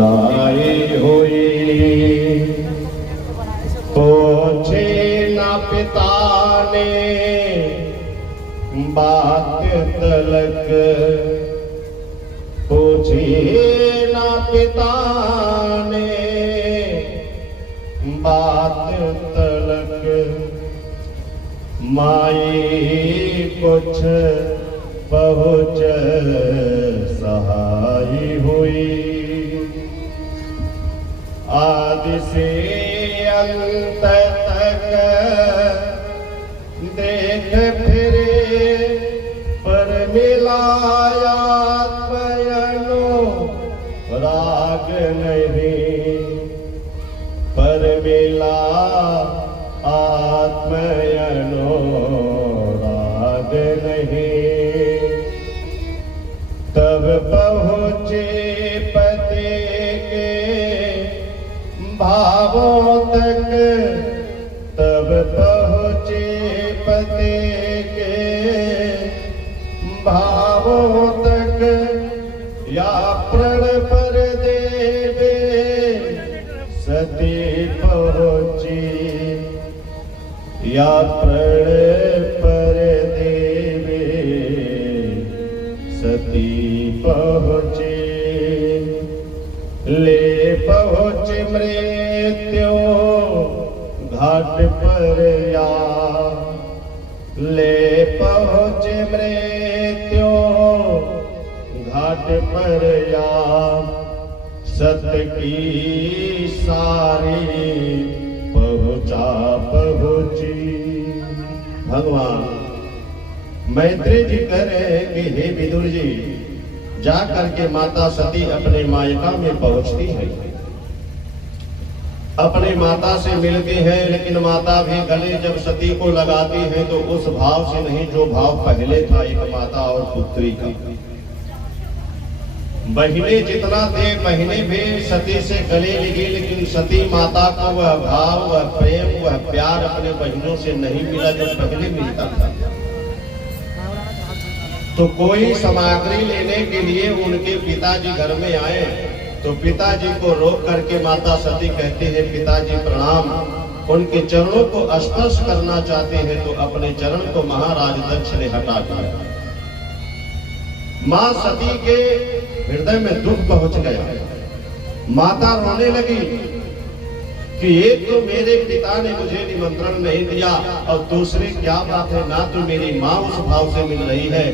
लाए हुए, पूछे ना पिता ने बात तलक, पूछे ना पिता ने बात तलक, माई कुछ पहुँच सहाय हुई। आदि से अंत तक देख फिरे, पर मिलाया पयनो राग नहीं, पर मिला आत्मयनो राग नहीं। तब पहुँचे पति के भावों तक, तब पहुँचे पति के भावों तक, या प्रण पर देवे सती पहुँची, या प्रण पर देवे सती पहुँची। ले पहुँच मृत्यु घाट पर या, ले पहुँच मृत्यु घाट पर या, सत्य की सारी पहुँची। भगवान मैत्री जी कह रहे हैं कि हे विदुर जी, जा करके माता सती अपने मायका में पहुंचती है, अपने माता से मिलती है, लेकिन माता भी गले जब सती को लगाती है तो उस भाव से नहीं जो भाव पहले था एक माता और पुत्री का। बहिने जितना थे, बहिने भी सती से गले लगी, लेकिन सती माता को वह भाव, वह प्रेम, वह प्यार अपने बहनों से नहीं मिला जो पहले मिलता था। तो कोई सामग्री लेने के लिए उनके पिताजी घर में आए तो पिताजी को रोक करके माता सती कहते हैं, पिताजी प्रणाम। उनके चरणों को स्पर्श करना चाहते हैं तो अपने चरण को महाराज दक्ष ने हटा दिया। मां सती के हृदय में दुख पहुंच गया। माता रोने लगी कि एक तो मेरे पिता ने मुझे निमंत्रण नहीं दिया, और दूसरी क्या बात है, ना तो मेरी माँ उस भाव से मिल रही है,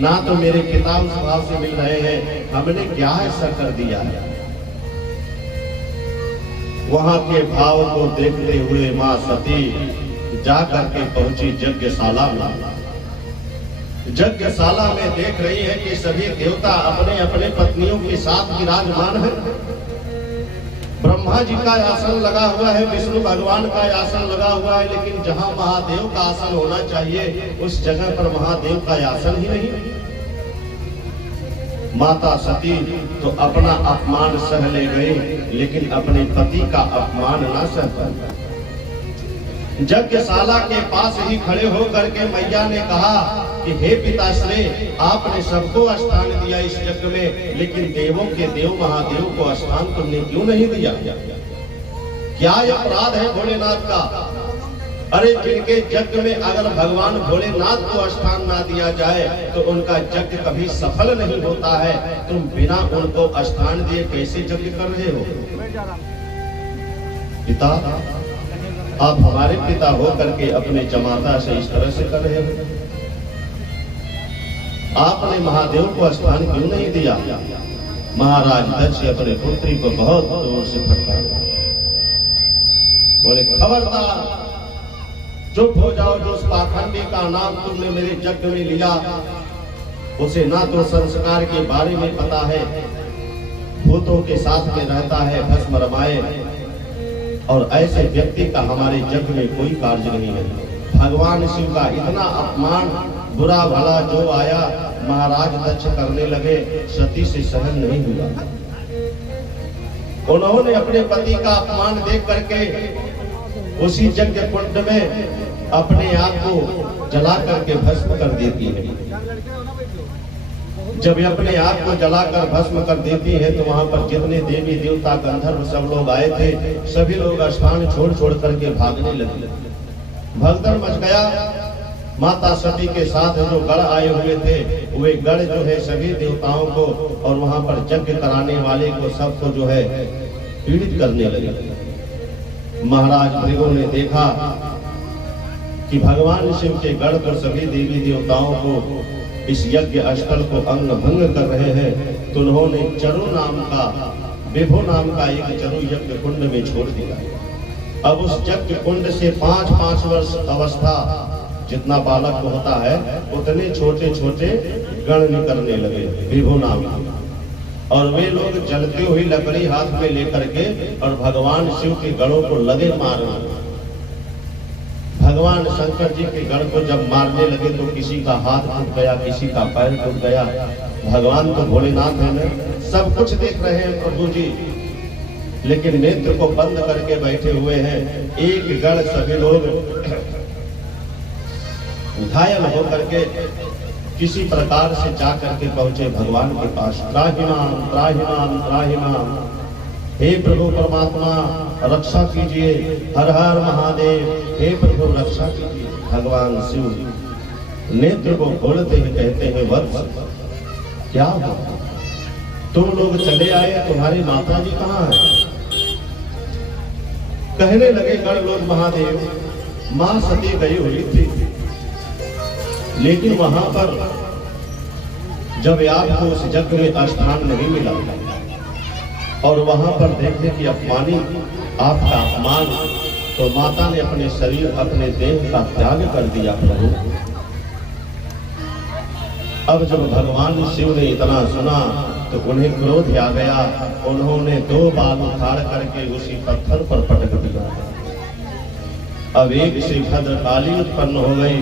ना तो मेरे पिता उस भाव से मिल रहे हैं, हमने क्या ऐसा कर दिया है। वहां के भाव को देखते हुए मां सती जाकर के पहुंची यज्ञशाला में। यज्ञशाला में देख रही है कि सभी देवता अपने अपने पत्नियों के साथ विराजमान है। ब्रह्मा जी का आसन लगा हुआ है, विष्णु भगवान का आसन लगा हुआ है, लेकिन जहां महादेव का आसन होना चाहिए उस जगह पर महादेव का आसन ही नहीं। माता सती तो अपना अपमान सह ले गए, लेकिन अपने पति का अपमान न सह पाए। यज्ञशाला के पास ही खड़े होकर के मैया ने कहा कि हे पिताश्री, आपने सबको स्थान दिया इस यज्ञ में, लेकिन देवों के देव महादेव को स्थान तुमने क्यों नहीं दिया? क्या यह अपराध है भोलेनाथ का? अरे जिनके यज्ञ में अगर भगवान भोलेनाथ को स्थान ना दिया जाए तो उनका यज्ञ कभी सफल नहीं होता है। तुम बिना उनको स्थान दिए कैसे यज्ञ कर रहे हो? पिता, आप हमारे पिता हो करके अपने जमाता से इस तरह से कर रहे हो। आपने महादेव को स्थान क्यों नहीं दिया? महाराज दक्ष अपने पुत्री को बहुत जोर से फटकारा, बोले खबरदार, चुप हो जाओ। जो उस पाखंडी का नाम तुमने मेरे यज्ञ में लिया, उसे ना तो संस्कार के बारे में पता है, भूतों के साथ में रहता है, भस्म रमाए, और ऐसे व्यक्ति का हमारे यज्ञ में कोई कार्य नहीं है। भगवान शिव का इतना अपमान, बुरा भला जो आया महाराज दक्ष करने लगे, सती से सहन नहीं हुआ। उन्होंने अपने पति का अपमान देख करके उसी यज्ञ कुंड में अपने आप को जला करके भस्म कर देती है। जब ये अपने आप को जलाकर भस्म कर देती है तो वहां पर जितने देवी देवता गंधर्व सब लोग आए थे, सभी लोग स्थान छोड़ छोड़ करके भागने लगे। भगदड़ मच गया। माता सती के साथ जो गढ़ आए हुए थे, वे गढ़ जो है सभी देवताओं को और वहां पर यज्ञ कराने वाले को सबको जो है पीड़ित करने लगे। महाराज भृगु ने देखा कि भगवान शिव के गढ़ पर सभी देवी देवताओं को इस यज्ञ स्थल को अंग भंग कर रहे हैं, तो उन्होंने चरु नाम का, विभु नाम का एक चरु यज्ञ कुंड में छोड़ दिया। अब उस यज्ञ कुंड से 5-5 वर्ष अवस्था जितना बालक होता है उतने छोटे छोटे गण निकलने लगे विभु नाम, और वे लोग जलती हुई लकड़ी हाथ में लेकर के और भगवान शिव के गढ़ों को लगे मारना। भगवान शंकर जी के गढ़ को जब मारने लगे तो किसी का हाथ टूट गया, किसी का पैर टूट गया। भगवान तो भोलेनाथ है ना, सब कुछ देख रहे हैं प्रभु जी, लेकिन नेत्र को बंद करके बैठे हुए हैं। एक गढ़ सभी लोग घायल होकर के किसी प्रकार से जा करके पहुंचे भगवान के पास। त्राहिमाम त्राहिमाम त्राहिमाम, हे प्रभु परमात्मा रक्षा कीजिए, हर हर महादेव, हे प्रभु रक्षा कीजिए। भगवान शिव नेत्र को खोलते ही कहते हैं, वत्स क्या हुआ? तुम लोग चले आए, तुम्हारी माता जी कहाँ है? कहने लगे गण लोग, महादेव मां सती गई हुई थी, लेकिन वहां पर जब आपको उस यज्ञ में स्थान नहीं मिला और वहां पर देखने की अपमानी आपका अपमान, तो माता ने अपने शरीर अपने देह का त्याग कर दिया प्रभु। अब जब भगवान शिव ने इतना सुना तो उन्हें क्रोध आ गया। उन्होंने 2 बाल उखाड़ करके उसी पत्थर पर पटक दिया। अब एक से भद्रकाली उत्पन्न हो गई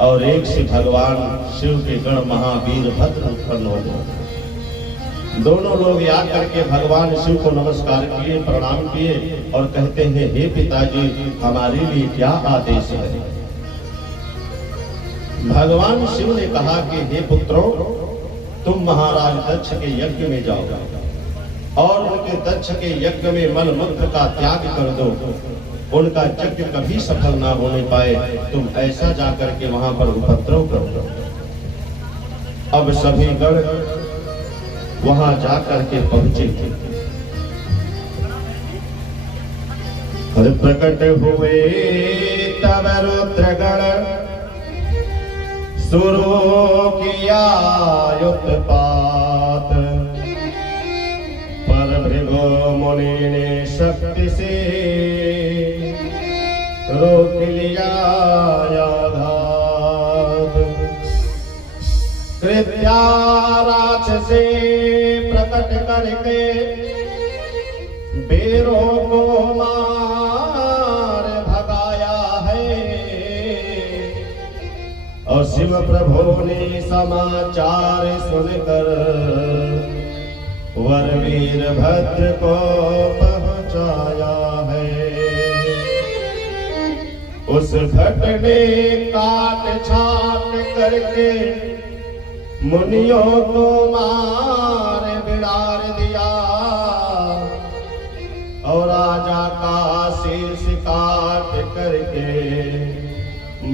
और एक से भगवान शिव के गण महावीर भद्र उत्पन्न हो गए। दोनों लोग याद करके भगवान शिव को नमस्कार किए, प्रणाम किए और कहते हैं, हे पिताजी हमारे लिए क्या आदेश है? भगवान शिव ने कहा कि हे पुत्रों, तुम महाराज दक्ष के यज्ञ में जाओ और उनके दक्ष के यज्ञ में मल मूत्र का त्याग कर दो। उनका यज्ञ कभी सफल ना होने पाए, तुम ऐसा जाकर के वहां पर उपद्रव कर दो। अब सभी गण वहां जाकर के पहुंचे थे। प्रकट हुए तब रुद्रगण, शुरू किया उत्पात, पर भृगु मुनि ने शक्ति से रोक लिया आघात। कृत्या राक्षसे प्रकट करके बेरों को मार भगाया है, और शिव प्रभु ने समाचार सुनकर वर वीरभद्र को पहुंचाया है। उस भट्ट ने काट छाट करके मुनियों को मार बिगाड़ दिया, और राजा का शीश काट करके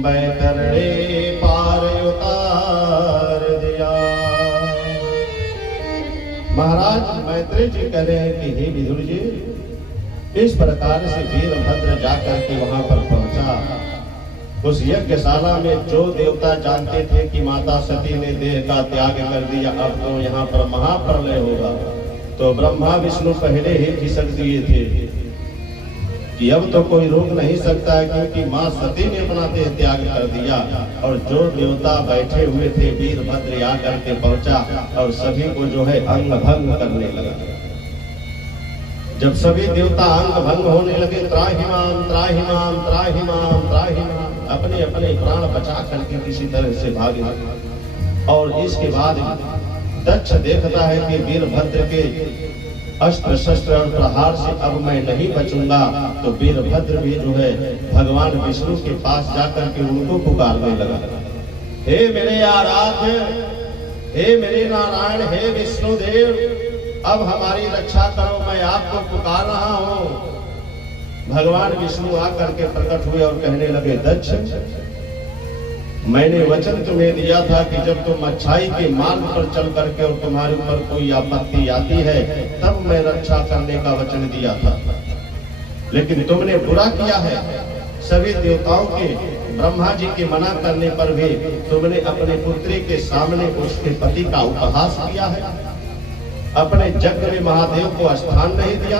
बैतरणी पार उतार दिया। महाराज मैत्री जी कह रहे हैं कि हे विदुर जी, इस प्रकार से वीरभद्र जाकर के वहां पर पहुंचा। उस यज्ञशाला में जो देवता जानते थे कि माता सती ने देह का त्याग कर दिया, अब तो यहाँ पर महाप्रलय होगा, तो ब्रह्मा विष्णु पहले ही खिसक दिए थे कि अब तो कोई रोक नहीं सकता है, क्योंकि माँ सती ने अपना देह त्याग कर दिया। और जो देवता बैठे हुए थे, वीरभद्र आकर के पहुंचा और सभी को जो है अंग भंग करने लगा। जब सभी देवता अंग भंग होने लगे, त्राहिमाम त्राहिमाम त्राहिमाम त्राहिमाम, अपने अपने प्राण बचा करके किसी तरह से भागे। और इसके बाद दक्ष देखता है कि वीरभद्र के अस्त्र शस्त्र और प्रहार से अब मैं नहीं बचूंगा, तो वीरभद्र भी जो है भगवान विष्णु के पास जाकर के उनको पुकारने लगा, हे मेरे आराध्य, हे मेरे नारायण, हे विष्णुदेव, अब हमारी रक्षा करो, मैं आपको पुकार रहा हूं। भगवान विष्णु आकर के प्रकट हुए और कहने लगे, दक्ष, मैंने वचन तुम्हें दिया था कि जब तुम अच्छाई के मार्ग पर चल करके और तुम्हारे ऊपर कोई आपत्ति आती है तब मैं रक्षा करने का वचन दिया था, लेकिन तुमने बुरा किया है। सभी देवताओं के, ब्रह्मा जी के मना करने पर भी तुमने अपने पुत्री के सामने उसके पति का उपहास किया है। अपने यज्ञ में महादेव को स्थान नहीं दिया।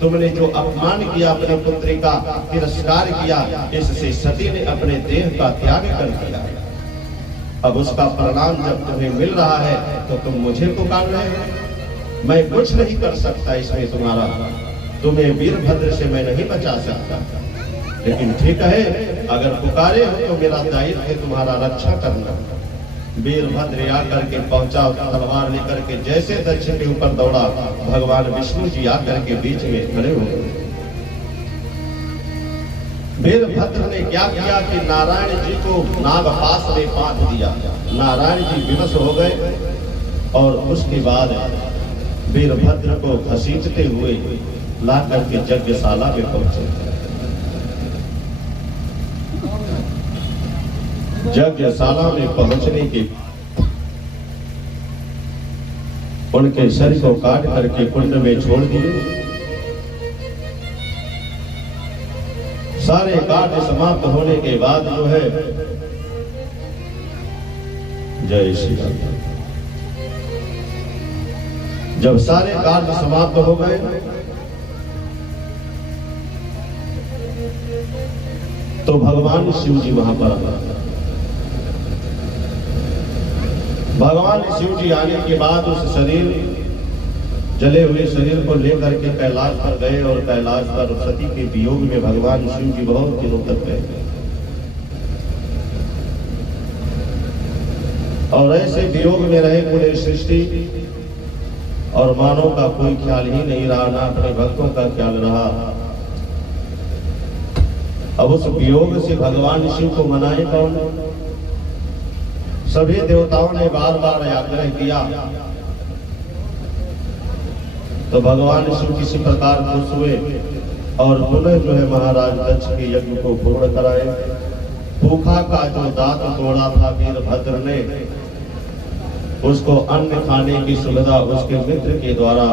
तुमने जो अपमान किया, अपने पुत्री का तिरस्कार किया, इससे सती ने अपने देह का त्याग कर दिया। अब उसका परिणाम जब तुम्हें मिल रहा है तो तुम मुझे पुकार रहे हो। मैं कुछ नहीं कर सकता इसमें तुम्हारा, तुम्हें वीरभद्र से मैं नहीं बचा सकता, लेकिन ठीक है, अगर पुकारे हो तो मेरा दायित्व है तुम्हारा रक्षा करना। वीरभद्र आकर के पहुंचा, तलवार लेकर के जैसे दक्ष के ऊपर दौड़ा, भगवान विष्णु जी आकर के बीच में खड़े हो गए। वीरभद्र ने क्या किया कि नारायण जी को नागपाश में बांध दिया। नारायण जी विवश हो गए और उसके बाद वीरभद्र को घसीटते हुए ला करके यज्ञशाला में पहुंचे। यज्ञशाला में पहुंचने के उनके शरीर को काट करके कुंड में छोड़ दिए। सारे कार्य समाप्त होने के बाद जो है, जय श्री राम, जब सारे कार्य समाप्त हो गए तो भगवान शिव जी वहां पर आए। भगवान शिव जी आने के बाद उस शरीर, जले हुए शरीर को लेकर के कैलाश पर गए और कैलाश पर सती के वियोग में भगवान शिव जी बहुत दिनों तक गए। और ऐसे वियोग में रहे पूरे सृष्टि, और मानव का कोई ख्याल ही नहीं रहा, ना अपने भक्तों का ख्याल रहा। अब उस वियोग से भगवान शिव को मनाए कौन? सभी देवताओं ने बार बार आग्रह किया तो भगवान शिव किसी प्रकार खुश हुए और पुनः जो है महाराज दक्ष के यज्ञ को पूर्ण कराए। भूखा का जो दांत तोड़ा था वीरभद्र ने, उसको अन्न खाने की सुविधा उसके मित्र के द्वारा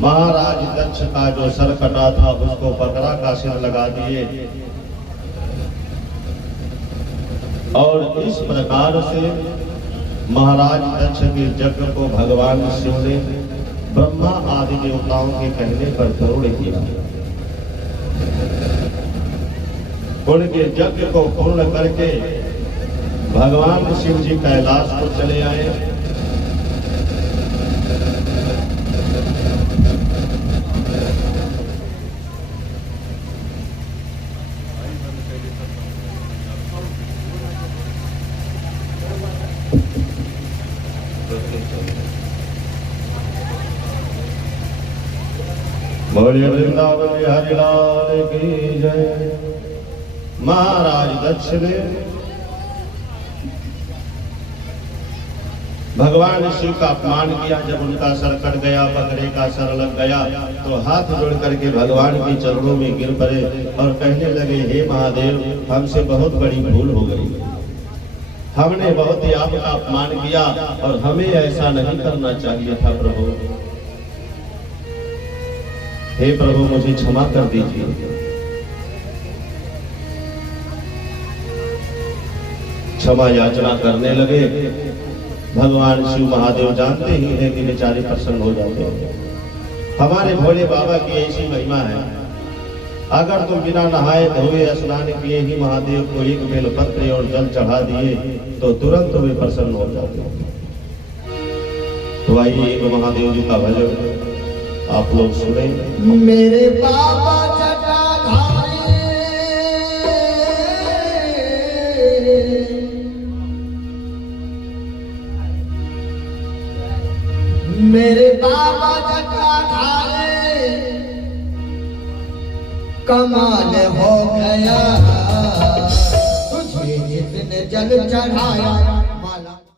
महाराज दक्ष का जो सर कटा था उसको बकरा का सिर लगा दिए। और इस प्रकार से महाराज दक्ष के यज्ञ को भगवान शिव ने ब्रह्मा आदि देवताओं के कहने पर पूर्ण किया। उनके यज्ञ को पूर्ण करके भगवान शिव जी कैलाश को चले आए। बोलिए वृंदावन बिहारी लाल की जय। महाराज दक्ष ने भगवान शिव का अपमान किया। जब उनका सर कट गया, बकरे का सर लग गया, तो हाथ जोड़ करके भगवान के चरणों में गिर पड़े और कहने लगे, हे महादेव, हमसे बहुत बड़ी भूल हो गई, हमने बहुत ही आपका अपमान किया और हमें ऐसा नहीं करना चाहिए था प्रभु। हे प्रभु, मुझे क्षमा कर दीजिए। क्षमा याचना करने लगे। भगवान शिव महादेव जानते ही हैं कि बेचारे प्रसन्न हो जाते हैं। हमारे भोले बाबा की ऐसी महिमा है, अगर तुम बिना नहाए धोए स्नान किए ही महादेव को एक बेलपत्र और जल चढ़ा दिए तो तुरंत वे प्रसन्न हो जाते हैं। तो आइए एक महादेव जी का भजन आप लोग सुने। मेरे बाबा जटाधारी, मेरे बाबा जटाधारी, कमाल हो गया तुझे जिसने जल चढ़ाया।